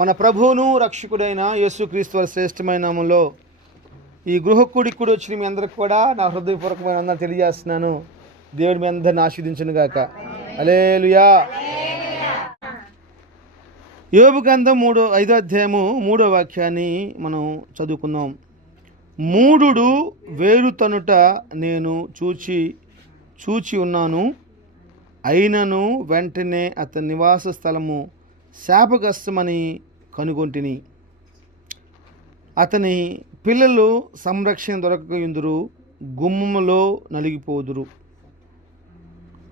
మన ప్రభువును రక్షకుడైన యేసుక్రీస్తు వారి శ్రేష్టమైన నామములో ఈ గృహకూడి వచ్చిన మీ అందరికి కూడా నా హృదయపూర్వకమైన అందరూ తెలియజేస్తున్నాను. దేవుడు మీ అందరిని ఆశీర్వదించును గాక. హల్లెలూయా. యోబు గ్రంథం 5వ అధ్యాయము 3వ వాక్యాన్ని మనం చదువుకుందాం. మూఢుడు వేరుతనుట నేను చూచి ఉన్నాను, అయినను వెంటనే అతని నివాస స్థలము శాపగ్రస్తమని కనుగొంటిని. అతని పిల్లలు సంరక్షణ దొరకయుందురు, గుమ్మములో నలిగిపోదురు.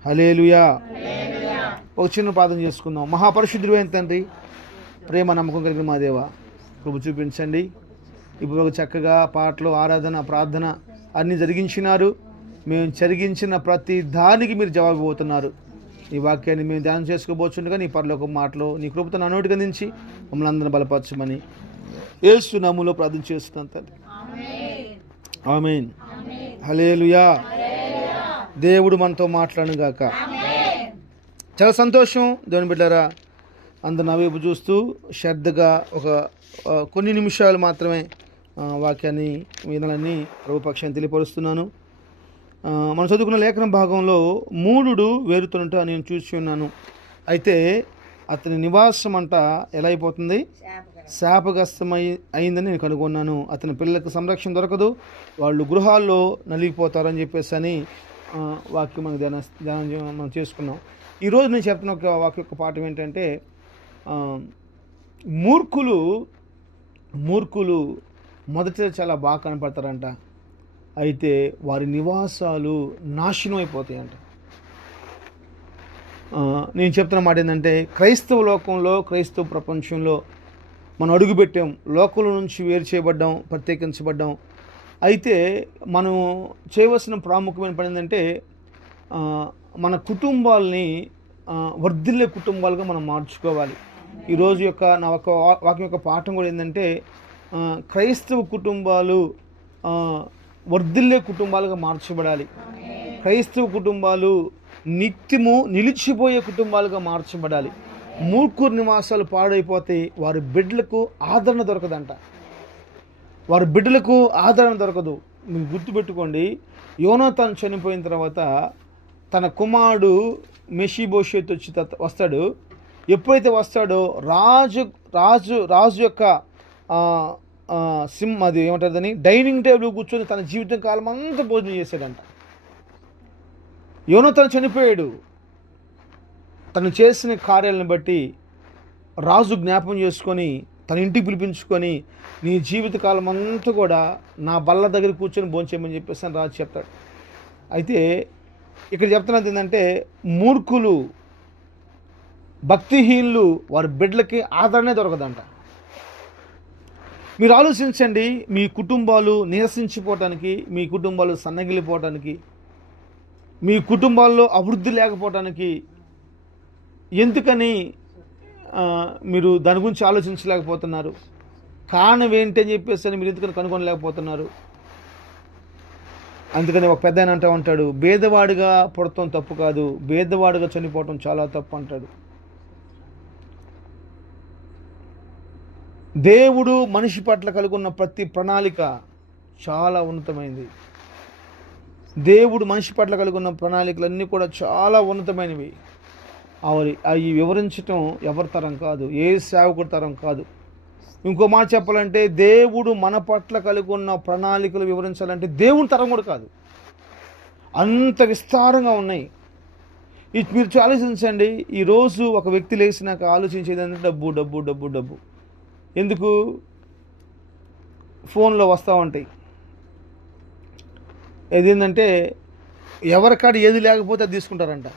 హల్లెలూయా. ఒక చిన్న ప్రార్థన చేసుకుందాం. మహాపరిశుద్ధుడైన తండ్రి, ప్రేమ నమ్మకం కలిగిన మా దేవ, కృప చూపించండి. ఇప్పుడు ఒక చక్కగా పాటలు, ఆరాధన, ప్రార్థన అన్నీ జరిగించినారు. మేము జరిగించిన ప్రతి దానికి మీరు జవాబు పోతున్నారు. ఈ వాక్యాన్ని మేము ధ్యానం చేసుకోబోతుండగా నీ పరలోక మాటలు నీ కృపతో నా నోటికి అందించి మమ్మల్ని అందరిని బలపరచమని యేసు నామములో ప్రార్థన చేస్తున్నాను తండ్రి. ఆమేన్. హల్లెలూయా. దేవుడు మనతో మాట్లాడును గాక. చాలా సంతోషం దేవుని బిడ్డలారా. అందరు నా వైపు చూస్తూ శ్రద్ధగా ఒక కొన్ని నిమిషాలు మాత్రమే వాక్యాన్ని వినాలని ప్రభుపక్షాన్ని తెలియపరుస్తున్నాను. మనం చదువుకున్న లేఖన భాగంలో మూఢుడు వేరుతున్నట్టు నేను చూసి ఉన్నాను, అయితే అతని నివాసం అంట ఎలా అయిపోతుంది, అయిందని నేను కనుగొన్నాను. అతని పిల్లలకు సంరక్షణ దొరకదు, వాళ్ళు గృహాల్లో నలిగిపోతారని చెప్పేసి అని వాక్యం మనం ధ్యానం మనం చేసుకున్నాం. ఈరోజు నేను చెప్తున్న ఒక వాక్య పాఠం ఏంటంటే, మూర్ఖులు మొదట చాలా బాగా కనపడతారంట, అయితే వారి నివాసాలు నాశనం అయిపోతాయంట. నేను చెప్తున్న మాట ఏంటంటే, క్రైస్తవ లోకంలో, క్రైస్తవ ప్రపంచంలో మనం అడుగుపెట్టాం, లోకంలో నుంచి వేరు చేయబడ్డాం, ప్రత్యేకించబడ్డాం. అయితే మనం చేయవలసిన ప్రాముఖ్యమైన పని ఏంటంటే, మన కుటుంబాలని వర్ధిల్లే కుటుంబాలుగా మనం మార్చుకోవాలి. ఈరోజు నా వాక్యం యొక్క పాఠం కూడా ఏంటంటే, క్రైస్తవ కుటుంబాలు వర్ధిల్లే కుటుంబాలుగా మార్చబడాలి. క్రైస్తవ కుటుంబాలు నిత్యము నిలిచిపోయే కుటుంబాలుగా మార్చబడాలి. మూర్ఖుల నివాసాలు పాడైపోతే వారి బిడ్డలకు ఆదరణ దొరకదంట. వారి బిడ్డలకు ఆదరణ దొరకదు. మీరు గుర్తుపెట్టుకోండి, యోనాతాను చనిపోయిన తర్వాత తన కుమారుడు మెషీబోషెత్ వచ్చి వస్తాడు. ఎప్పుడైతే వస్తాడో రాజు యొక్క అది ఏమంటారు దాన్ని, డైనింగ్ టేబుల్ కూర్చొని తన జీవితం కాలం అంతా భోజనం చేశాడంట. యోనాతాను చనిపోయాడు. తను చేసిన కార్యాలను బట్టి రాజు జ్ఞాపకం చేసుకొని తన ఇంటికి పిలిపించుకొని, నీ జీవితకాలం అంతా కూడా నా బల్ల దగ్గర కూర్చొని భోంచేయమని చెప్పేసి అని రాజు చెప్తాడు. అయితే ఇక్కడ చెప్తున్నది ఏంటంటే, మూర్ఖులు, భక్తిహీనులు, వారి బిడ్డలకి ఆదరణే దొరకదంట. మీరు ఆలోచించండి, మీ కుటుంబాలు నిరసించిపోవటానికి, మీ కుటుంబాలు సన్నగిలిపోవటానికి, మీ కుటుంబాల్లో అభివృద్ధి లేకపోవటానికి ఎందుకని మీరు దాని గురించి ఆలోచించలేకపోతున్నారు? కారణం ఏంటి అని చెప్పేసి అని మీరు ఎందుకని కనుగొనలేకపోతున్నారు? అందుకని ఒక పెద్ద ఆయన అంటూ ఉంటాడు, భేదవాడిగా పుడటం తప్పు కాదు, భేదవాడిగా చనిపోవటం చాలా తప్పు అంటాడు. దేవుడు మనిషి పట్ల కలిగి ఉన్న ప్రతి ప్రణాళిక చాలా ఉన్నతమైనది. దేవుడు మనిషి పట్ల కలిగి ఉన్న ప్రణాళికలన్నీ కూడా చాలా ఉన్నతమైనవి. అవి వివరించటం ఎవరి తరం కాదు, ఏ సేవకుడి తరం కాదు. ఇంకో మాట చెప్పాలంటే, దేవుడు మన పట్ల కలిగి ఉన్న ప్రణాళికలు వివరించాలంటే దేవుని తరం కూడా కాదు, అంత విస్తారంగా ఉన్నాయి. ఇది మీరు ఆలోచించండి. ఈరోజు ఒక వ్యక్తి లేచినాక ఆలోచించేది అంటే డబ్బు డబ్బు డబ్బు డబ్బు. ఎందుకు? ఫోన్లో వస్తూ ఉంటాయి. ఏదేంటంటే, ఎవరికాడ ఏది లేకపోతే అది తీసుకుంటారంట.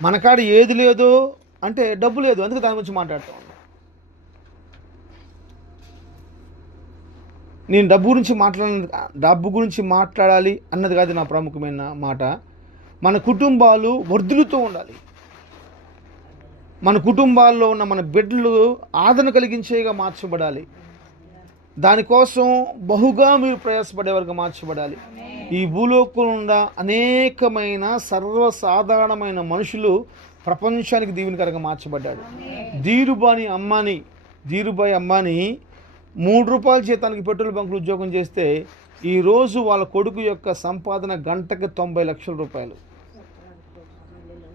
మన కాడ ఏది లేదో అంటే డబ్బు లేదు, అందుకే దాని గురించి మాట్లాడతాం. నేను డబ్బు గురించి మాట్లాడాలి అన్నది కాదు నా ప్రాముఖ్యమైన మాట. మన కుటుంబాలు వర్ధులుతూ ఉండాలి. మన కుటుంబాల్లో ఉన్న మన బిడ్డలు ఆదరణ కలిగించేగా మార్చబడాలి. దానికోసం బహుగా మీరు ప్రయాసపడేవారుగా మార్చబడాలి. ఈ భూలోకంలో ఉన్న అనేకమైన సర్వసాధారణమైన మనుషులు ప్రపంచానికి దీవెనకరంగా మార్చబడ్డాడు. ధీరుభాయ్ అంబానీ 3 రూపాయల జీతానికి పెట్రోల్ బంకులు ఉద్యోగం చేస్తే ఈరోజు వాళ్ళ కొడుకు యొక్క సంపాదన గంటకి 90 లక్షల రూపాయలు.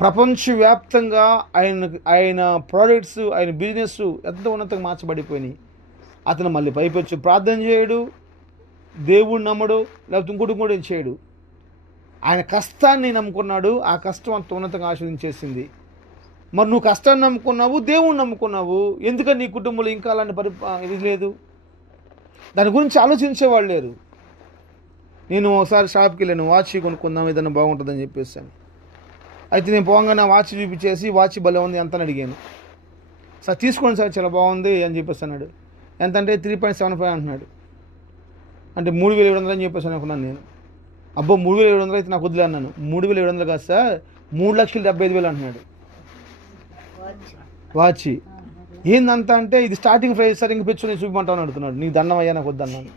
ప్రపంచవ్యాప్తంగా ఆయన ప్రోడక్ట్స్, ఆయన బిజినెస్ ఎంత ఉన్నతంగా మార్చబడిపోయినాయి. అతను మళ్ళీ పైపెచ్చు ప్రార్థన చేయడు, దేవుడు నమ్మడు, లేకపోతే ఇంకోటి ఏం చేయడు. ఆయన కష్టాన్ని నమ్ముకున్నాడు. ఆ కష్టం అంత ఉన్నతంగా ఆశీర్వదించేసింది. మరి నువ్వు కష్టాన్ని నమ్ముకున్నావు, దేవుణ్ణి నమ్ముకున్నావు, ఎందుకని నీ కుటుంబంలో ఇంకా అలాంటి ఇది లేదు? దాని గురించి ఆలోచించేవాళ్ళు లేరు. నేను ఒకసారి షాప్కి వెళ్ళాను, వాచ్ కొనుక్కుందాం, ఏదైనా బాగుంటుందని చెప్పేసాను. అయితే నేను పోగానే వాచ్ చూపించేసి, వాచ్ భలే ఉంది ఎంత అని అడిగాను. సార్ తీసుకోండి సార్, చాలా బాగుంది అని చెప్పేసి అన్నాడు. ఎంత అంటే 3.75 అంటున్నాడు. అంటే 3,700 అని చెప్పేసి అనుకున్నాను నేను. అబ్బో 3,700 అయితే నాకు వదిలే అన్నాను. 3,700 కాదు సార్, 3,75,000 అంటున్నాడు వాచ్. ఏందంతా అంటే ఇది స్టార్టింగ్ ప్రైస్ సార్, ఇంక పెంచుకొని చూపిమంటామని అడుగుతున్నాడు. నీకు దండం అయ్యా, నాకు వద్దన్నాను.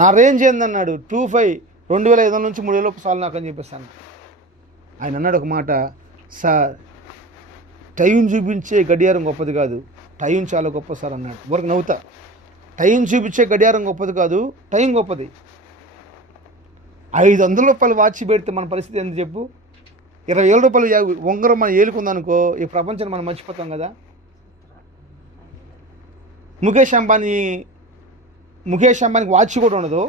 నా రేంజ్ ఏందన్నాడు, 2,500, 2,500 నుంచి 3,000 సార్లు నాకు అని చెప్పేస్తాను. ఆయన అన్నాడు ఒక మాట, సార్ టైం చూపించే గడియారం గొప్పది కాదు, టైం చాలా గొప్ప సార్ అన్నాడు. ఊరికి నవ్వుతా. టైం చూపించే గడియారం గొప్పది కాదు, టైం గొప్పది. 500 రూపాయలు వాచ్ పెడితే మన పరిస్థితి ఎందుకు చెప్పు? 20,000 రూపాయలు ఉంగరం మనం ఏలుకుందనుకో, ఈ ప్రపంచాన్ని మనం మర్చిపోతాం కదా. ముఖేష్ అంబానీకి వాచ్ కూడా ఉండదు,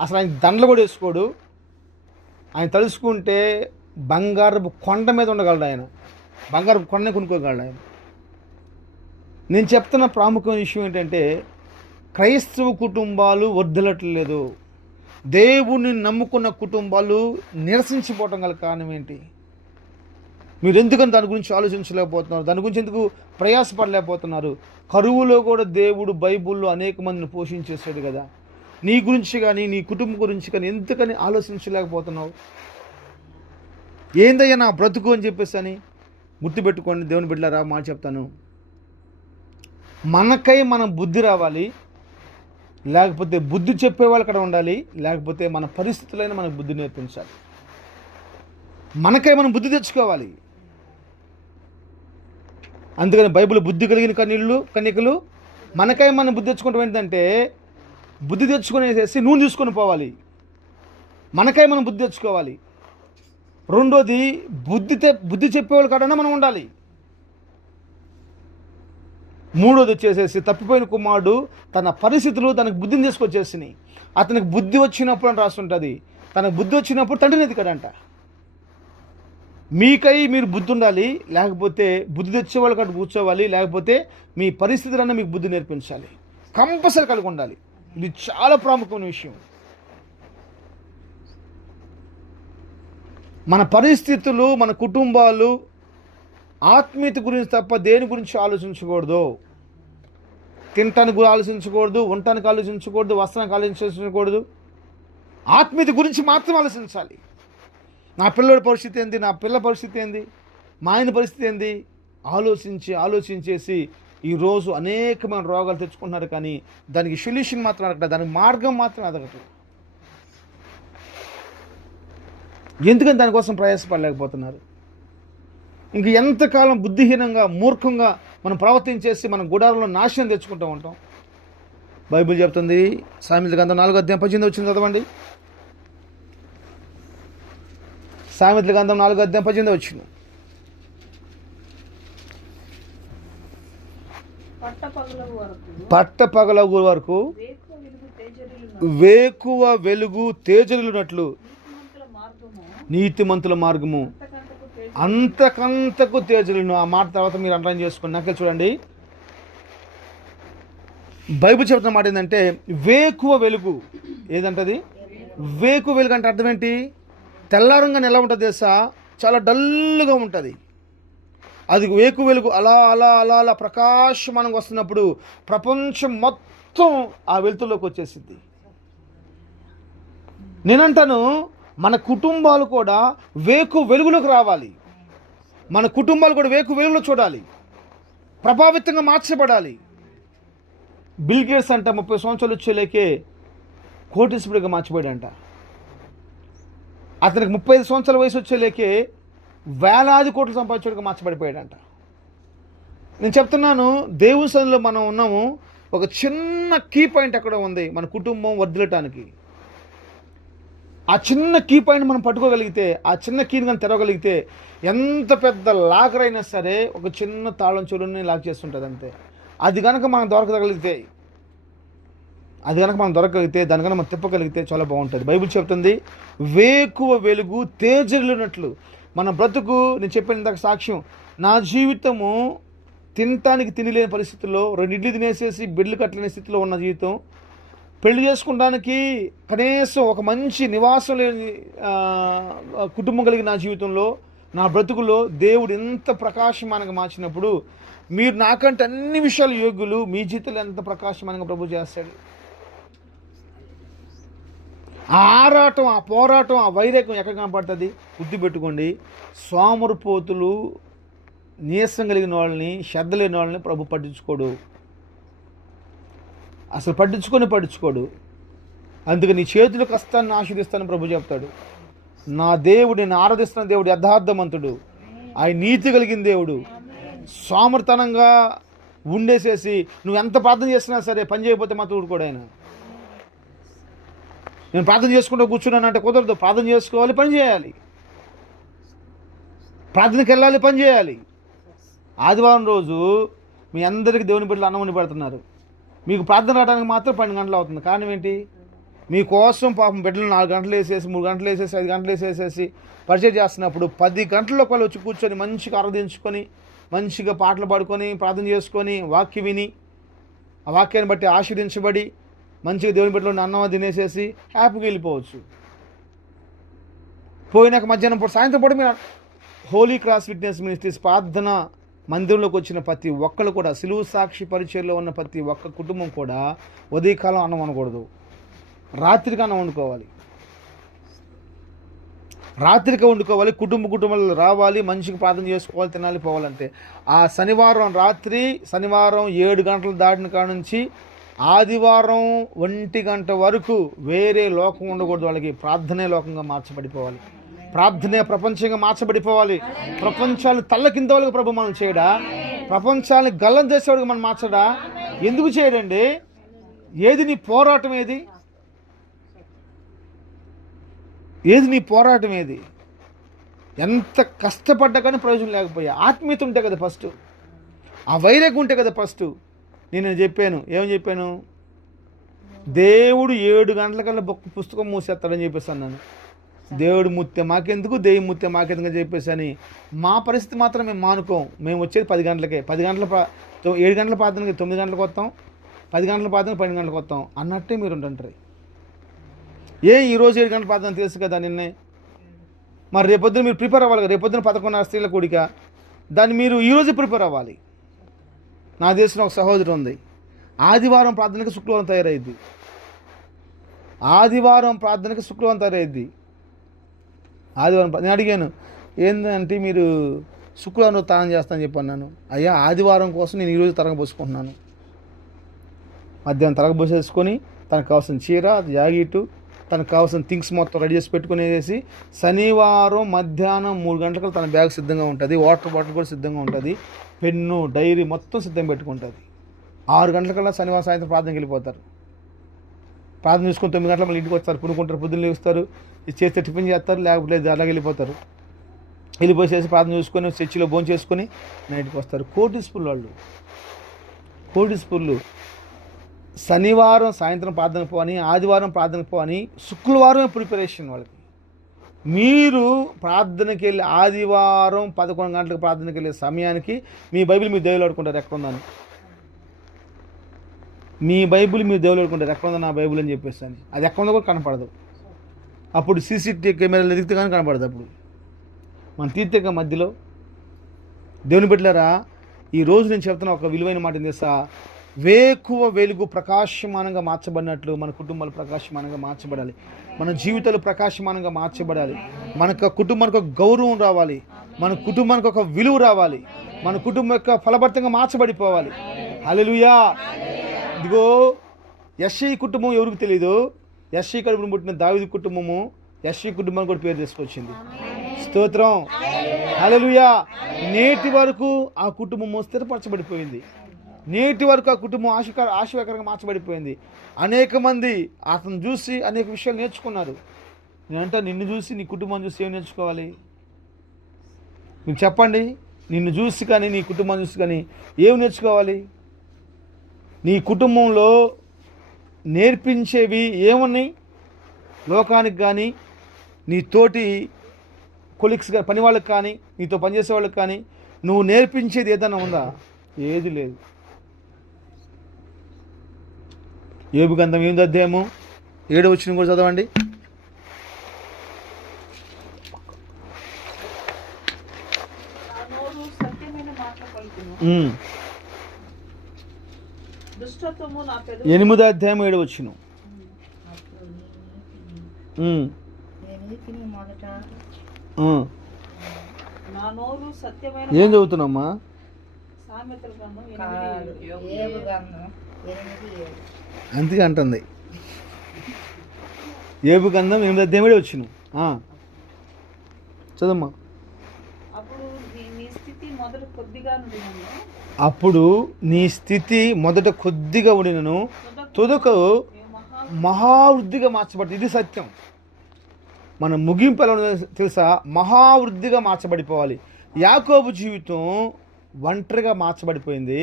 అసలు ఆయన దండలు కూడా వేసుకోడు. ఆయన తలుసుకుంటే బంగారపు కొండ మీద ఉండగలడు. ఆయన బంగారపు కొండనే కొనుక్కోగలడు ఆయన. నేను చెప్తున్న ప్రాముఖ్యమైన విషయం ఏంటంటే, క్రైస్తవ కుటుంబాలు వర్ధిల్లట్లేదు. దేవుణ్ణి నమ్ముకున్న కుటుంబాలు నిరసించిపోవటం గల కారణం ఏంటి? మీరు ఎందుకని దాని గురించి ఆలోచించలేకపోతున్నారు? దాని గురించి ఎందుకు ప్రయాసపడలేకపోతున్నారు? కరువులో కూడా దేవుడు బైబుల్లో అనేక మందిని పోషించేశాడు కదా. నీ గురించి కానీ, నీ కుటుంబం గురించి కానీ ఎందుకని ఆలోచించలేకపోతున్నావు? ఏందయ్యా నా బ్రతుకు అని చెప్పేసి అని గుర్తుపెట్టుకోండి. దేవుని బిడ్డలారా, మాట చెప్తాను, మనకై మనం బుద్ధి రావాలి, లేకపోతే బుద్ధి చెప్పేవాళ్ళు అక్కడ ఉండాలి, లేకపోతే మన పరిస్థితులైనా మనకు బుద్ధి నేర్పించాలి. మనకై మనం బుద్ధి తెచ్చుకోవాలి. అందుకని బైబిల్ బుద్ధి కలిగిన కన్యకలు మనకై మనం బుద్ధి తెచ్చుకోవడం ఏంటంటే, బుద్ధి తెచ్చుకునేసేసి నూనె తీసుకొని పోవాలి. మనకై మనం బుద్ధి తెచ్చుకోవాలి. రెండోది, బుద్ధి చెప్పేవాళ్ళు కాడన్నా మనం ఉండాలి. మూడోది వచ్చేసేసి, తప్పిపోయిన కుమారుడు తన పరిస్థితులు తనకు బుద్ధిని తీసుకొచ్చేసినాయి. అతనికి బుద్ధి వచ్చినప్పుడు అని రాస్తుంటుంది. తనకు బుద్ధి వచ్చినప్పుడు తండ్రిని ఎదిగాడంట. మీకై మీరు బుద్ధి ఉండాలి, లేకపోతే బుద్ధి తెచ్చేవాళ్ళు కాడ కూర్చోవాలి, లేకపోతే మీ పరిస్థితులన్నా మీకు బుద్ధి నేర్పించాలి. కంపల్సరీ కలిగి ఉండాలి. ఇది చాలా ప్రాముఖ్యమైన విషయం. మన పరిస్థితులు, మన కుటుంబాలు ఆత్మీయత గురించి తప్ప దేని గురించి ఆలోచించకూడదు. తినటానికి ఆలోచించకూడదు, ఉండటానికి ఆలోచించకూడదు, వస్త్రానికి ఆలోచించకూడదు. ఆత్మీయత గురించి మాత్రం ఆలోచించాలి. నా పిల్లడి పరిస్థితి ఏంది, నా పిల్ల పరిస్థితి ఏంది, మా ఆయన పరిస్థితి ఏంది ఆలోచించేసి ఈరోజు అనేకమైన రోగాలు తెచ్చుకుంటున్నారు. కానీ దానికి సొల్యూషన్ మాత్రం అడగట, దానికి మార్గం మాత్రం ఎదగటం. ఎందుకని దానికోసం ప్రయాసపడలేకపోతున్నారు? ఇంక ఎంతకాలం బుద్ధిహీనంగా, మూర్ఖంగా మనం ప్రవర్తించేసి మనం గుడారంలో నాశనం తెచ్చుకుంటూ ఉంటాం. బైబిల్ చెప్తుంది, సామెతల గ్రంథం 4:18 వచ్చింది, చదవండి. సామెతల గ్రంథం 4:18 వచ్చింది. పట్టపగలగు వరకు వేకువ వెలుగు తేజరిల్లునట్లు నీతిమంతుల మార్గము అంతకంతకు తేజరిల్లును. ఆ మాట తర్వాత మీరు అండర్లైన్ చేసుకోండి. నాకు చూడండి, బైబిల్ చెప్తున్న మాట ఏంటంటే, వేకువ వెలుగు. ఏదంటది వేకువ వెలుగు అంటే అర్థం ఏంటి? తెల్లారంగా ఎలా ఉంటుంది తెలుసా? చాలా డల్గా ఉంటుంది. అది వేకువ వెలుగు అలా అలా అలా అలా ప్రకాశమానంగా వస్తున్నప్పుడు ప్రపంచం మొత్తం ఆ వెలుతుల్లోకి వచ్చేసింది. నేనంటాను, మన కుటుంబాలు కూడా వేకు వెలుగులోకి రావాలి. మన కుటుంబాలు కూడా వేకు వెలుగులో చూడాలి, ప్రభావితంగా మార్చబడాలి. బిల్ గేట్స్ అంట 30 సంవత్సరాలు వచ్చేలేకే కోటీశ్వరుడిగా మార్చబడాడంట. అతనికి 35 సంవత్సరాల వయసు వచ్చేలేకే వేలాది కోట్లు సంపాదించడానికి మార్చబడిపోయాడంట. నేను చెప్తున్నాను, దేవుని సన్నిధిలో మనం ఉన్నాము. ఒక చిన్న కీ పాయింట్ అక్కడ ఉంది మన కుటుంబం వర్ధిల్లటానికి. ఆ చిన్న కీ పాయింట్ మనం పట్టుకోగలిగితే, ఆ చిన్న కీని కానీ తెరవగలిగితే, ఎంత పెద్ద లాకర్ అయినా సరే ఒక చిన్న తాళం చెవులని లాక్ చేస్తుంటుంది అంతే. అది కనుక మనం దొరకగలిగితే దాని కనుక మనం తిప్పగలిగితే చాలా బాగుంటుంది. బైబిల్ చెప్తుంది, వేకువ వెలుగు తేజరిల్లినట్లు మన బ్రతుకు. నేను చెప్పిన ఇందాక సాక్ష్యం, నా జీవితము తినటానికి తినలేని పరిస్థితుల్లో 2 ఇడ్లీ తినేసేసి బిడ్డలు కట్టలేని స్థితిలో ఉన్న జీవితం, పెళ్లి చేసుకోవడానికి కనీసం ఒక మంచి నివాసం లేని కుటుంబం కలిగిన నా జీవితంలో, నా బ్రతుకులో దేవుడు ఎంత ప్రకాశమానంగా మార్చినప్పుడు, మీరు నాకంటే అన్ని విషయాలు యోగ్యులు, మీ జీవితంలో ఎంత ప్రకాశమానంగా ప్రభు చేస్తాడు. ఆ ఆరాటం, ఆ పోరాటం, ఆ వైరాగ్యం ఎక్కడ కనపడుతుంది? గుర్తుపెట్టుకోండి, సోమరిపోతులు, నీరసం కలిగిన వాళ్ళని, శ్రద్ధ లేని వాళ్ళని ప్రభు పట్టించుకోడు. అసలు పట్టించుకోడు. అందుకే నీ చేతుల కష్టాన్ని ఆశీర్దిస్తానని ప్రభు చెప్తాడు. నా దేవుడు, నేను ఆరాధిస్తున్న దేవుడు యథార్థవంతుడు, ఆయన నీతి కలిగిన దేవుడు. సోమరితనంగా ఉండేసేసి నువ్వు ఎంత ప్రార్థన చేసినా సరే పని చేయకపోతే మాత్రం ఊరుకోడు ఆయన. నేను ప్రార్థన చేసుకుంటూ కూర్చున్నానంటే కుదరదు. ప్రార్థన చేసుకోవాలి, పని చేయాలి. ప్రార్థనకి వెళ్ళాలి, పని చేయాలి. ఆదివారం రోజు మీ అందరికీ దేవుని బిడ్డలు అన్నం వండి పెడుతున్నారు. మీకు ప్రార్థన రావడానికి మాత్రం 12 గంటలు అవుతుంది. కారణం ఏంటి? మీకోసం పాపం బిడ్డలు 4 గంటలు వేసేసి, 3 గంటలు వేసేసి, 5 గంటలు వేసేసేసి పరిచయం చేస్తున్నప్పుడు 10 గంటల్లో వాళ్ళు వచ్చి కూర్చొని మంచిగా ఆరాధించుకొని, మంచిగా పాటలు పాడుకొని, ప్రార్థన చేసుకొని, వాక్యం విని, ఆ వాక్యాన్ని బట్టి ఆశీర్దించబడి, మంచిగా దేవుని బిడ్డలో అన్నం తినేసేసి హ్యాపీగా వెళ్ళిపోవచ్చు. పోయినాక మధ్యాహ్నం పూట, సాయంత్రం పూట మీరు హోలీ క్రాస్ విట్నెస్ మినిస్ట్రీస్ ప్రార్థన మందిరంలోకి వచ్చిన ప్రతి ఒక్కరు కూడా, సిలువు సాక్షి పరిచయలో ఉన్న ప్రతి ఒక్క కుటుంబం కూడా ఉదయకాలం అన్నం వండకూడదు, రాత్రికి అన్నం వండుకోవాలి. కుటుంబాలు రావాలి, మంచిగా ప్రార్థన చేసుకోవాలి, తినాలి, పోవాలంటే. ఆ శనివారం 7 గంటలు దాటిన కాడ నుంచి ఆదివారం 1 గంట వరకు వేరే లోకం ఉండకూడదు. వాళ్ళకి ప్రార్థనే లోకంగా మార్చబడిపోవాలి, ప్రార్థనే ప్రపంచంగా మార్చబడిపోవాలి. ప్రపంచాన్ని తల్లకింద వాళ్ళకి ప్రభు మనం చేయడా? ప్రపంచాన్ని గల్లం చేసేవాడికి మనం మార్చడా? ఎందుకు చేయడండి? ఏది నీ పోరాటం? ఏది నీ పోరాటం? ఎంత కష్టపడ్డా కానీ ప్రయోజనం లేకపోయా. ఆత్మీయత ఉంటే కదా ఫస్ట్, ఆ వైరాగ్యం ఉంటే కదా ఫస్ట్. నేను చెప్పాను, ఏమని చెప్పాను? దేవుడు 7 గంటలకల్లా పుస్తకం మూసేస్తాడని చెప్పేసి అన్నాను. దేవుడు ముత్తే మాకెందుకు, దెయ్యం ముత్తే మాకెందుకు అని చెప్పేసి అని. మా పరిస్థితి మాత్రం మేము మానుకోం. మేము వచ్చేది 10 గంటలకే. 7 గంటల ప్రార్థనకి 9 గంటలకు వస్తాం, 10 గంటల ప్రార్థనకి 12 గంటలకు వస్తాం అన్నట్టే మీరు ఉంటుంటారు. ఈరోజు 7 గంటల ప్రార్థన తెలుసు కదా నిన్నే. మరి రేపొద్దున మీరు ప్రిపేర్ అవ్వాలి కదా. రేపొద్దున 11 స్త్రీల కూడిక, దాన్ని మీరు ఈరోజు ప్రిపేర్ అవ్వాలి. నా దేశంలో ఒక సహోదరు ఉంది, ఆదివారం ప్రార్థనకి శుక్రవారం తయారైద్ది. ఆదివారం నేను అడిగాను, ఏంటంటే మీరు శుక్రవారం తానం చేస్తానని చెప్పన్నాను. అయ్యా, ఆదివారం కోసం నేను ఈరోజు తరగబోసుకుంటున్నాను. మధ్యాహ్నం తరగబోసేసుకొని తనకు కావాల్సిన చీర, జాకెట్టు, తనకు కావాల్సిన థింగ్స్ మొత్తం రెడీ చేసి పెట్టుకునేసి, శనివారం మధ్యాహ్నం 3 గంటలకు తన బ్యాగ్ సిద్ధంగా ఉంటుంది, వాటర్ బాటిల్ కూడా సిద్ధంగా ఉంటుంది, పెన్ను, డైరీ మొత్తం సిద్ధం పెట్టుకుంటుంది. 6 గంటలకల్లా శనివారం సాయంత్రం ప్రార్థనకి వెళ్ళిపోతారు. ప్రార్థన చేసుకొని 9 గంటల మళ్ళీ ఇంటికి వస్తారు, పునుకుంటారు, పొద్దున్న లేస్తారు, చేస్తే టిఫిన్ చేస్తారు, లేకపోతే అలాగే వెళ్ళిపోతారు. వెళ్ళిపోసేసి ప్రార్థన చేసుకొని చర్చిలో భోజనం చేసుకొని నైట్కి వస్తారు. కోటీశ్వరులు శనివారం సాయంత్రం ప్రార్థనకు పోని, ఆదివారం ప్రార్థనకు పోని, శుక్రవారమే ప్రిపరేషన్ వాళ్ళకి. మీరు ప్రార్థనకి వెళ్ళి ఆదివారం 11 గంటలకు ప్రార్థనకి వెళ్ళే సమయానికి మీ బైబిల్ మీరు దేవులు ఆడుకుంటారు, ఎక్కడ ఉందని. మీ బైబిల్ మీరు దేవులు ఆడుకుంటారు, ఎక్కడ ఉందా నా బైబిల్ అని చెప్పేసి అని. అది ఎక్కడ ఉందో కూడా కనపడదు. అప్పుడు సీసీటీవీ కెమెరాలు ఎదిగితే కానీ కనపడదు. అప్పుడు మన తీర్థక మధ్యలో దేవుని బిడ్డలారా, ఈరోజు నేను చెప్తున్నా ఒక విలువైన మాట తెలుసా? వేకువ వెలుగు ప్రకాశమానంగా మార్చబడినట్లు మన కుటుంబాలు ప్రకాశమానంగా మార్చబడాలి, మన జీవితాలు ప్రకాశమానంగా మార్చబడాలి. మన కుటుంబానికి ఒక గౌరవం రావాలి, మన కుటుంబానికి ఒక విలువ రావాలి, మన కుటుంబం యొక్క ఫలభరితంగా మార్చబడిపోవాలి. హల్లెలూయా. ఇదిగో యెష్షయి కుటుంబం ఎవరికి తెలీదు, యెష్షయి కడుపును పుట్టిన దావీదు కుటుంబము యెష్షయి కుటుంబానికి కూడా పేరు తీసుకొచ్చింది. స్తోత్రం. హల్లెలూయా. నేటి వరకు ఆ కుటుంబం స్థిరపరచబడిపోయింది. నేటి వరకు ఆ కుటుంబం ఆశీర్వాదకరంగా మార్చబడిపోయింది. అనేక మంది అతను చూసి అనేక విషయాలు నేర్చుకున్నారు. నేనంటే నిన్ను చూసి నీ కుటుంబం చూసి ఏం నేర్చుకోవాలి? మీకు చెప్పండి. నిన్ను చూసి కానీ నీ కుటుంబం చూసి కానీ ఏం నేర్చుకోవాలి? నీ కుటుంబంలో నేర్పించేవి ఏమున్నాయి? లోకానికి కానీ నీ తోటి కొలీగ్స్ కానీ పని వాళ్ళకి కానీ నీతో పనిచేసే వాళ్ళకి కానీ నువ్వు నేర్పించేది ఏదైనా ఉందా? ఏది లేదు. యోబు గ్రంథం 8వ అధ్యాయము 7వ వచనం కూడా చదవండి. దుష్టత్వము 8వ అధ్యాయం 7వ వచనం. ఏం చదువుతున్నామ్మా? అందుకే అంటుంది యోబు గ్రంథం 8వ అధ్యాయం 7వ వచనం. చదమ్మా. అప్పుడు నీ స్థితి మొదట కొద్దిగా ఉండినను తుదకు మహావృద్ధిగా మార్చబడుతుంది. ఇది సత్యం. మన ముగింపు ఎలా ఉందో తెలుసా? మహావృద్ధిగా మార్చబడిపోవాలి. యాకోబు జీవితం ఒంటరిగా మార్చబడిపోయింది.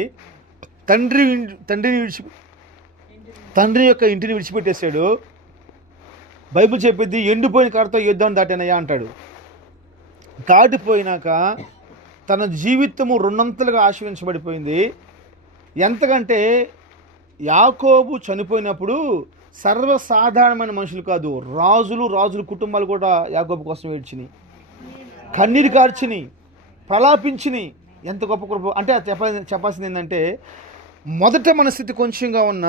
తండ్రి యొక్క ఇంటిని విడిచిపెట్టేశాడు. బైబిల్ చెప్పేది ఎండిపోయిన కాడతో యుద్ధం దాటానయ్యా అంటాడు. దాటిపోయినాక తన జీవితము రెండంతలుగా ఆశీర్వదించబడిపోయింది. ఎంతకంటే యాకోబు చనిపోయినప్పుడు సర్వసాధారణమైన మనుషులు కాదు, రాజుల కుటుంబాలు కూడా యాకోబు కోసం ఏడ్చినాయి, కన్నీరు కార్చినాయి, ప్రలాపించినాయి. ఎంత గొప్ప కృప అంటే చెప్పాల్సింది ఏంటంటే, మొదట మన స్థితి కొంచెంగా ఉన్న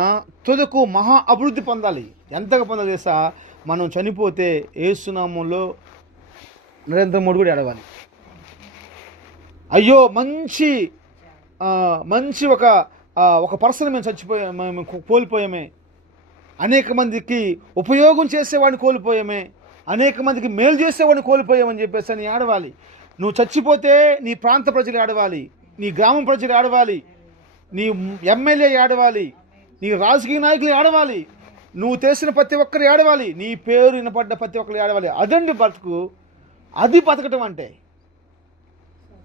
తుదకు మహా అభివృద్ధి పొందాలి. ఎంతగా పొందాలి చేసా? మనం చనిపోతే యేసునామంలో నరేంద్ర మోడీ కూడా ఏడవాలి. అయ్యో మంచి ఒక పర్సన్ మేము కోల్పోయామే, అనేక మందికి ఉపయోగం చేసేవాడిని కోల్పోయామే, అనేక మందికి మేలు చేసేవాడిని కోల్పోయామని చెప్పేసి అని ఏడవాలి. నువ్వు చచ్చిపోతే నీ ప్రాంత ప్రజలు ఏడవాలి, నీ గ్రామం ప్రజలు ఏడవాలి, నీ ఎమ్మెల్యే ఏడవాలి, నీ రాజకీయ నాయకులు ఏడవాలి, నువ్వు తెలిసిన ప్రతి ఒక్కరు ఏడవాలి, నీ పేరు వినపడ్డ ప్రతి ఒక్కరు ఏడవాలి. అదండి బతుకు. అది బతకటం అంటే.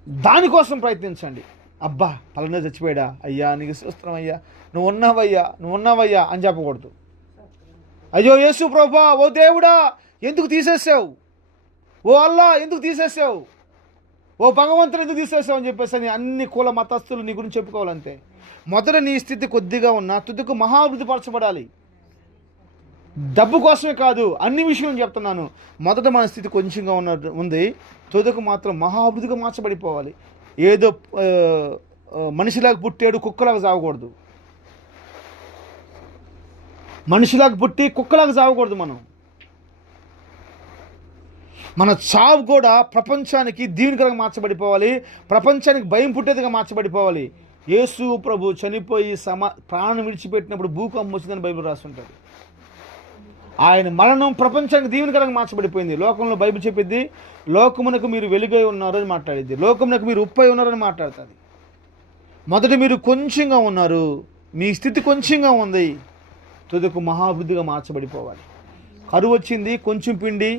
దానికోసం ప్రయత్నించండి. అబ్బా పలానా చచ్చిపోయాడా, అయ్యా నీకు స్తోత్రం అయ్యా, నువ్వు ఉన్నావయ్యా అని చెప్పకూడదు. అయ్యో యేసు ప్రభువా, ఓ దేవుడా ఎందుకు తీసేసావు, ఓ అల్లా ఎందుకు తీసేసావు, ఓ భగవంతుడు ఎందుకు తీసేసావు అని చెప్పేసి అని అన్ని కుల మతస్థులు నీ గురించి చెప్పుకోవాలంతే. మొదట నీ స్థితి కొద్దిగా ఉన్నా తుదకు మహాభివృద్ధి పరచబడాలి. డబ్బు కోసమే కాదు, అన్ని విషయం చెప్తున్నాను. మొదట మన స్థితి కొంచెంగా ఉంది, తుదకు మాత్రం మహాభివృద్ధిగా మార్చబడిపోవాలి. ఏదో మనిషిలాగా పుట్టాడు కుక్కలాగా చావకూడదు, మనిషిలాగా పుట్టి కుక్కలాగా చావకూడదు. మన చావు కూడా ప్రపంచానికి దీవెనకరంగా మార్చబడిపోవాలి, ప్రపంచానికి భయం పుట్టేదిగా మార్చబడిపోవాలి. యేసు ప్రభు చనిపోయి ప్రాణం విడిచిపెట్టినప్పుడు భూకంపం వచ్చిందని బైబిల్ రాస్తుంటాడు. ఆయన మరణం ప్రపంచానికి దీవెనకరంగా మార్చబడిపోయింది. లోకంలో బైబిల్ చెప్పిద్ది లోకమునకు మీరు వెలుగై ఉన్నారని మాట్లాడిద్ది, లోకమునకు మీరు ఉప్పై ఉన్నారని మాట్లాడుతుంది. మొదట మీరు కొంచెంగా ఉన్నారు, మీ స్థితి కొంచెంగా ఉంది, తుదకు మహాభివృద్ధిగా మార్చబడిపోవాలి. కరువు వచ్చింది, కొంచెం పిండి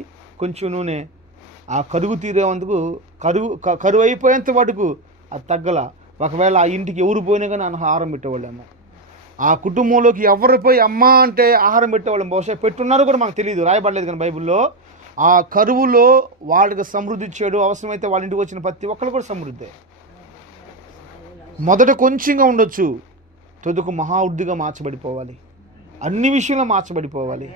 కొంచెం నూనె, ఆ కరువు తీరేందుకు కరువు అయిపోయేంత వాటికి అది తగ్గల. ఒకవేళ ఆ ఇంటికి ఎవరు పోయినా కానీ ఆహారం పెట్టేవాళ్ళేమో, ఆ కుటుంబంలోకి ఎవరు పోయి అమ్మ అంటే ఆహారం పెట్టేవాళ్ళం. బహుశా పెట్టున్నారో కూడా మనకు తెలియదు, రాయబడలేదు కానీ బైబిల్లో. ఆ కరువులో వాళ్ళకి సమృద్ధి ఇచ్చాడు. అవసరమైతే వాళ్ళ ఇంటికి వచ్చిన ప్రతి ఒక్కరు కూడా సమృద్ధి. మొదట కొంచెంగా ఉండొచ్చు, తుదకు మహావృద్ధిగా మార్చబడిపోవాలి, అన్ని విషయంలో మార్చబడిపోవాలి.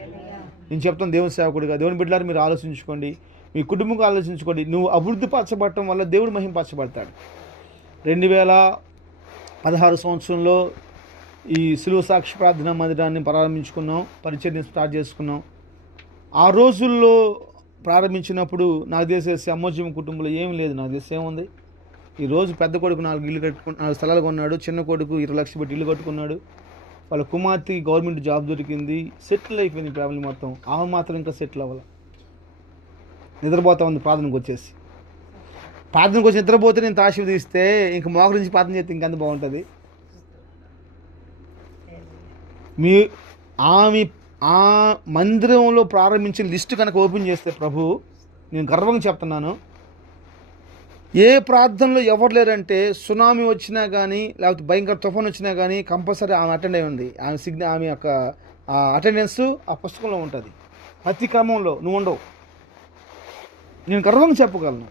నేను చెప్తాను దేవుని సేవకుడిగా, దేవుని బిడ్డలారు మీరు ఆలోచించుకోండి, మీ కుటుంబంగా ఆలోచించుకోండి. నువ్వు అభివృద్ధి పరచబడటం వల్ల దేవుడు మహింపరచబడతాడు. 2016 సంవత్సరంలో ఈ సిలువ సాక్షి ప్రార్థనా మందిరాన్ని ప్రారంభించుకున్నాం, పరిచర్ని స్టార్ట్ చేసుకున్నాం. ఆ రోజుల్లో ప్రారంభించినప్పుడు నాకు తెలిసేసి అమ్మోజీవం కుటుంబంలో ఏమి లేదు. నాకు తెలిసి ఏముంది, ఈరోజు పెద్ద కొడుకు 4 స్థలాలు కొన్నాడు, చిన్న కొడుకు 20 లక్షలు పెట్టి ఇల్లు కట్టుకున్నాడు, వాళ్ళ కుమార్తెకి గవర్నమెంట్ జాబ్ దొరికింది, సెటిల్ అయిపోయింది ఫ్యామిలీ మొత్తం. ఆమె మాత్రం ఇంకా సెటిల్ అవ్వాలి, నిద్రపోతా ఉంది ప్రార్థనకు వచ్చేసి. ప్రార్థనకు వచ్చి నిద్రపోతే నేను ఆశీర్వదిస్తే ఇంక మోకరించి ప్రార్థన చేస్తే ఇంకెంత బాగుంటుంది. ఆమె ఆ మందిరంలో ప్రారంభించిన లిస్టు కనుక ఓపెన్ చేస్తే ప్రభు, నేను గర్వంగా చెప్తున్నాను, ఏ ప్రార్థనలో ఎవరు లేరంటే సునామీ వచ్చినా కానీ లేకపోతే భయంకర తుఫాన్ వచ్చినా కానీ కంపల్సరీ ఆమె అటెండ్ అయి ఉంది. ఆమె యొక్క అటెండెన్స్ ఆ పుస్తకంలో ఉంటుంది. ప్రతి క్రమంలో నువ్వు ఉండవు. నేను గర్వంగా చెప్పగలను.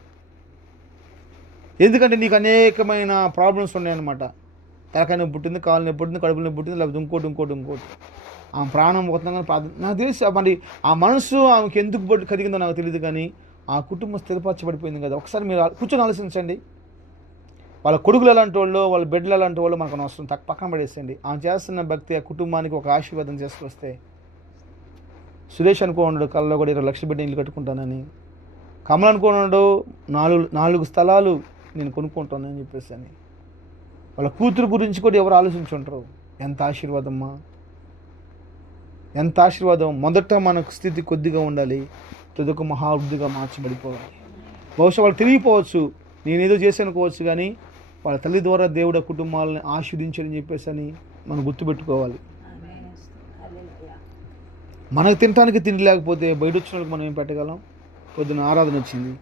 ఎందుకంటే నీకు అనేకమైన ప్రాబ్లమ్స్ ఉన్నాయన్నమాట. తలకాయ నొప్పి పుట్టింది, కాలు నొప్పి పుట్టింది, కడుపు నొప్పి పుట్టింది, లేకపోతే ఇంకోటి. ఆ ప్రాణం పోతున్నాం కానీ ప్రార్థన నాకు తెలుసు. మరి ఆ మనసు ఆమెకి ఎందుకు కదిగిందో నాకు తెలియదు, కానీ ఆ కుటుంబం స్థిరపరచబడిపోయింది కదా. ఒకసారి మీరు కూర్చొని ఆలోచించండి. వాళ్ళ కొడుకులు ఎలాంటి వాళ్ళు, వాళ్ళ బిడ్డలు ఎలాంటి వాళ్ళు మనకు అవసరం పక్కన పడేసేయండి. ఆమె చేస్తున్న భక్తి ఆ కుటుంబానికి ఒక ఆశీర్వాదం చేసుకొస్తే, సురేష్ అనుకోండు కళ్ళలో కూడా 20 లక్షలు పెట్టి ఇల్లు కట్టుకుంటానని, కమల్ అనుకోండు 4 స్థలాలు నేను కొనుక్కుంటానని చెప్పేసి అని, వాళ్ళ కూతురు గురించి కూడా ఎవరు ఆలోచించుంటారు. ఎంత ఆశీర్వాదమ్మా, ఎంత ఆశీర్వాదం. మొదట మనకు స్థితి కొద్దిగా ఉండాలి, తుదకు మహావృద్ధిగా మార్చబడిపోవాలి. బహుశా వాళ్ళు తిరిగిపోవచ్చు, నేనేదో చేశానుకోవచ్చు, కానీ వాళ్ళ తల్లి ద్వారా దేవుడు ఆ కుటుంబాలని ఆశీర్వదించాలని చెప్పేసి అని మనం గుర్తుపెట్టుకోవాలి. మనకు తినడానికి తిండి లేకపోతే బయట వచ్చిన వాళ్ళకి మనం ఏం పెట్టగలం? పొద్దున ఆరాధన వచ్చింది,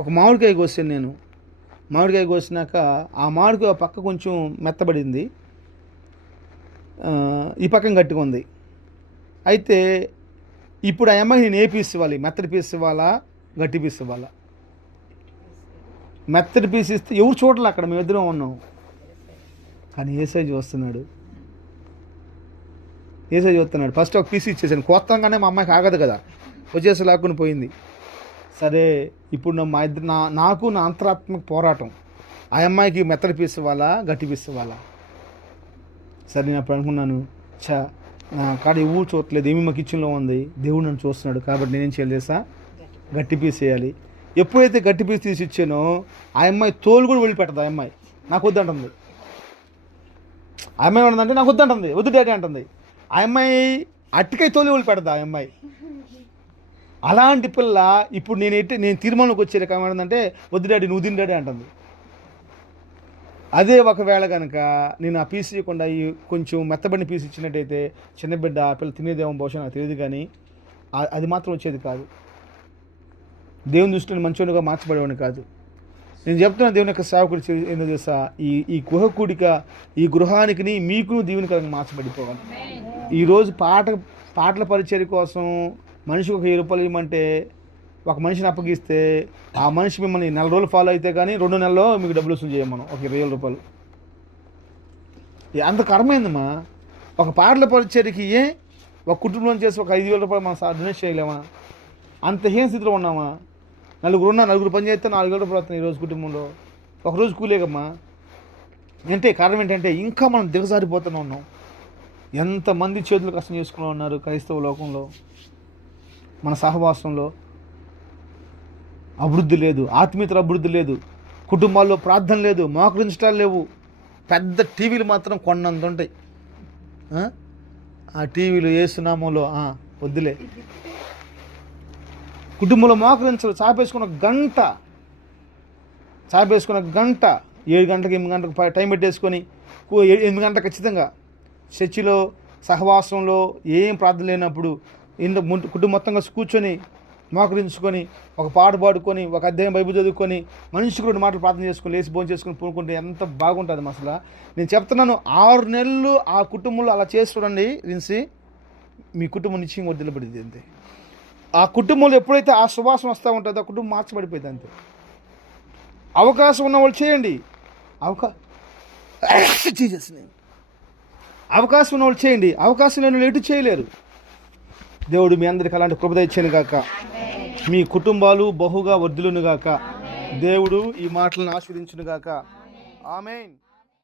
ఒక మామిడికాయ కోసాను నేను. మామిడికాయ కోసినాక ఆ మామిడికాయ పక్క కొంచెం మెత్తబడింది, ఈ పక్కన గట్టిగా ఉంది. అయితే ఇప్పుడు ఆ అమ్మాయి నేను ఏ పీస్ ఇవ్వాలి? మెత్తడి పీస్ ఇవ్వాలా, గట్టి పీస్ ఇవ్వాలా? మెత్తడి పీస్ ఇస్తే ఎవరు చూడాలి, అక్కడ మేమిద్దరం ఉన్నాం. కానీ ఏసై చూస్తున్నాడు. ఫస్ట్ ఒక పీస్ ఇచ్చేసాను. కోత్తంగానే మా అమ్మాయికి ఆగదు కదా, వచ్చేసి లాక్కుని పోయింది. సరే, ఇప్పుడు మా ఇద్దరు నాకు నా అంతరాత్మక పోరాటం, ఆ అమ్మాయికి మెత్తడి పీస్ ఇవ్వాలా, గట్టి పీస్ ఇవ్వాలా? సరే, నేను అప్పుడు అనుకున్నాను, నా కాడ ఎవరు చూడట్లేదు, ఏమి మా కిచెన్లో ఉంది, దేవుడు నన్ను చూస్తున్నాడు, కాబట్టి నేనేం చేయాలి తెలుసా? గట్టి పీస్ వేయాలి. ఎప్పుడైతే గట్టి పీస్ తీసి ఇచ్చానో ఆ అమ్మాయి తోలు కూడా వదిలిపెట్టదు. ఆ అమ్మాయి నాకు వద్దంటుంది. ఆ అమ్మాయి ఉండదంటే నాకు వద్దంటుంది, వద్దు డాడీ అంటుంది. ఆ అమ్మాయి అట్టికాయ తోలు వదిలిపెడతా. ఆ అమ్మాయి అలాంటి పిల్ల ఇప్పుడు నేను తీర్మానంలోకి వచ్చే రకం ఏంటంటే, వద్దు డాడీ నువ్వు తిని డాడీ అంటుంది. అదే ఒకవేళ కనుక నేను ఆ పీస్ ఇవ్వకుండా ఈ కొంచెం మెత్తబడిన పీస్ ఇచ్చినట్టయితే చిన్న బిడ్డ ఆ పిల్ల తినేదేమో బహుశా నాకు తెలియదు, కానీ అది మాత్రం వచ్చేది కాదు. దేవుని దృష్టిని మంచిగా మార్చబడేవాడిని కాదు. నేను చెప్తున్నా, దేవుని యొక్క సేవకుడు ఏందో తెలుసా, ఈ గృహకూడిక ఈ గృహానికి మీకు దీవెనకరంగా మార్చబడిపోవాలి. ఈరోజు పాటల పరిచర్య కోసం మనిషికి ఒక 1000 రూపాయలు ఇవ్వమంటే, ఒక మనిషిని అప్పగిస్తే ఆ మనిషి మిమ్మల్ని 4 రోజులు ఫాలో అయితే కానీ 2 నెలల్లో మీకు డబ్బులు వసూలు చేయం మనం, ఒక 20,000 రూపాయలు. అంత కర్మైందమ్మా. ఒక పాటల పరిచర్యకి ఒక కుటుంబం చేసి ఒక 5,000 రూపాయలు మనం డొనేట్ చేయలేమా? అంత హీన స్థితిలో ఉన్నామా? నలుగురు పని చేస్తే 4,000 రూపాయలు వస్తున్నాయి ఈరోజు కుటుంబంలో. ఒకరోజు కూలేకమ్మా. అంటే కారణం ఏంటంటే ఇంకా మనం దిగజారిపోతూనే ఉన్నాం. ఎంతమంది చేతులు కష్టం చేసుకుని ఉన్నారు క్రైస్తవ లోకంలో. మన సహవాసంలో అభివృద్ధి లేదు, ఆత్మీయతల అభివృద్ధి లేదు, కుటుంబాల్లో ప్రార్థన లేదు, మోకరించటాలు లేవు. పెద్ద టీవీలు మాత్రం కొన్నంత ఉంటాయి. ఆ టీవీలు ఏసునామంలో వద్దులే. కుటుంబంలో మోకరించలు చాపేసుకున్న గంట 7 గంటలకు 8 గంటలకు టైం పెట్టేసుకొని 8 గంటలకు ఖచ్చితంగా చర్చిలో సహవాసంలో ఏం ప్రార్థన లేనప్పుడు కుటుంబం మొత్తంగా కూర్చొని మోకరించుకొని ఒక పాట పాడుకొని ఒక అధ్యాయం బైబిల్ చదువుకొని మనిషికి 2 మాటలు ప్రార్థన చేసుకొని లేచి భోజనం చేసుకొని పూనుకుంటే ఎంత బాగుంటుంది అసలు. నేను చెప్తున్నాను, 6 నెలలు ఆ కుటుంబంలో అలా చేసి చూడండి విన్సి, మీ కుటుంబం నిశ్చయంగా వదిలిపడింది. అంతే. ఆ కుటుంబంలో ఎప్పుడైతే ఆ సువాసన వస్తూ ఉంటుందో ఆ కుటుంబం మార్చబడిపోయింది. అంతే. అవకాశం ఉన్న వాళ్ళు చేయండి. అవకాశం ఉన్న వాళ్ళు చేయండి. అవకాశం లేని వాళ్ళు ఎటు చేయలేరు. దేవుడు మీ అందరికి అలాంటి కృప దయచేయను గాక. మీ కుటుంబాలు బహుగా వర్ధిల్లును గాక. దేవుడు ఈ మాటలను ఆశీర్వదించును గాక. ఆమేన్.